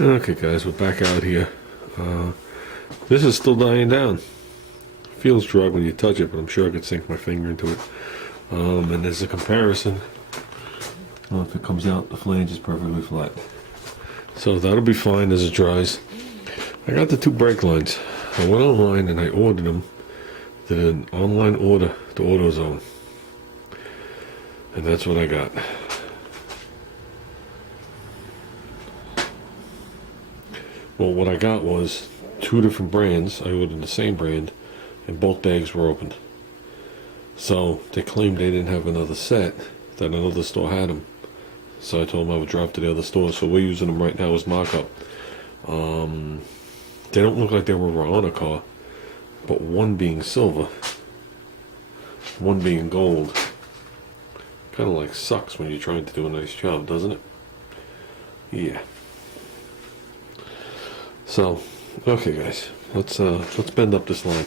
Okay guys, we're back out here. This is still dying down. Feels dry when you touch it, but I'm sure I could sink my finger into it. And there's a comparison. I don't know if it comes out, the flange is perfectly flat. So that'll be fine as it dries. I got the two brake lines. I went online and I ordered them. Did an online order to AutoZone. And that's what I got. Well, what I got was two different brands. I ordered the same brand, and both bags were opened. So they claimed they didn't have another set, that another store had them. So I told them I would drop to the other store. So we're using them right now as mock-up. They don't look like they were on a car, but one being silver, one being gold. Kind of like sucks when you're trying to do a nice job, doesn't it? Yeah. So, okay guys, let's bend up this line.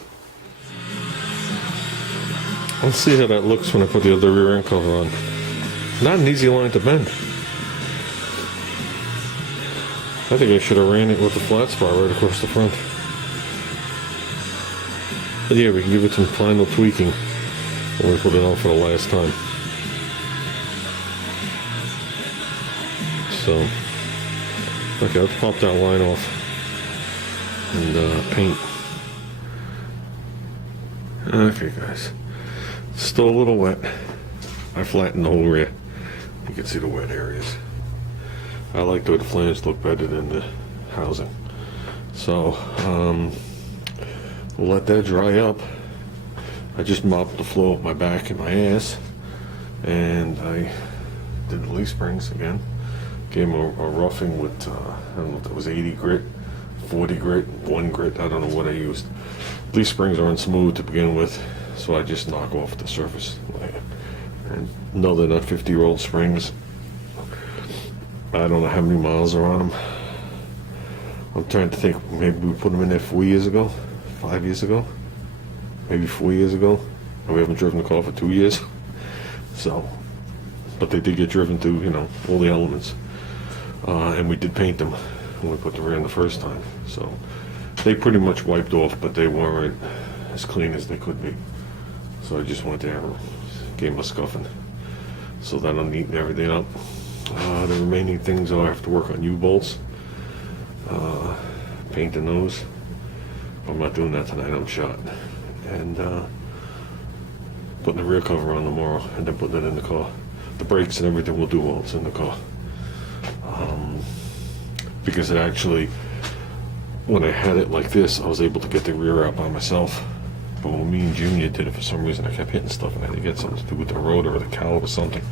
Let's see how that looks when I put the other rear end cover on. Not an easy line to bend. I think I should have ran it with the flat spot right across the front. But yeah, we can give it some final tweaking when we put it on for the last time. So, okay, let's pop that line off. And paint. Okay guys, still a little wet. I flattened the whole rear. You can see the wet areas. I like the way the flange look better than the housing. So we'll let that dry up. I just mopped the floor with my back and my ass, and I did the leaf springs again. Gave them a roughing with I don't know if it was 80 grit, 40 grit, 1 grit, I don't know what I used. Leaf springs aren't smooth to begin with, so I just knock off the surface. And no, they're not 50-year-old springs. I don't know how many miles are on them. I'm trying to think, maybe we put them in there 4 years ago, 5 years ago, maybe 4 years ago. And we haven't driven the car for 2 years. So, but they did get driven through, you know, all the elements. And we did paint them when we put the rear in the first time. So they pretty much wiped off, but they weren't as clean as they could be. So I just went there and gave them a scuffing. So that'll neaten everything up. The remaining things I have to work on U-bolts, painting those. I'm not doing that tonight, I'm shot. And putting the rear cover on tomorrow, and then putting it in the car. The brakes and everything we'll do while it's in the car. Because it actually, when I had it like this, I was able to get the rear out by myself. But when me and Junior did it, for some reason I kept hitting stuff, and I had to get something to do with the rotor or the cowl or something.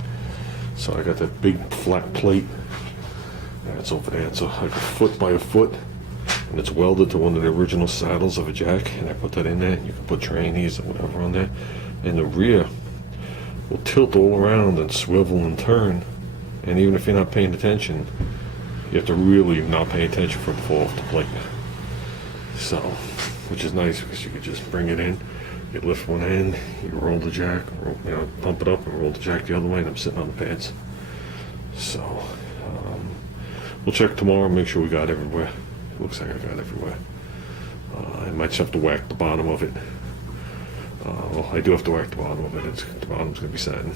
So I got that big flat plate, and it's over there. It's like a foot by a foot, and it's welded to one of the original saddles of a jack. And I put that in there. And you can put trannies or whatever on there, and the rear will tilt all around and swivel and turn. And even if you're not paying attention, you have to really not pay attention for it to fall off the plate. So, which is nice because you could just bring it in, you lift one end, you roll the jack, you know, pump it up and roll the jack the other way, and I'm sitting on the pads. So, we'll check tomorrow and make sure we got everywhere. It looks like I got everywhere. I might just have to whack the bottom of it. Well, I do have to whack the bottom of it. The bottom's going to be satin.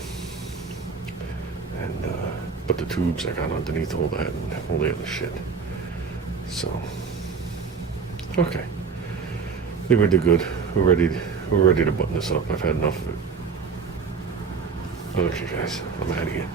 And, but the tubes I got underneath all that and all the other shit. So, okay. I think we did good. We're ready to button this up. I've had enough of it. Okay guys, I'm out of here.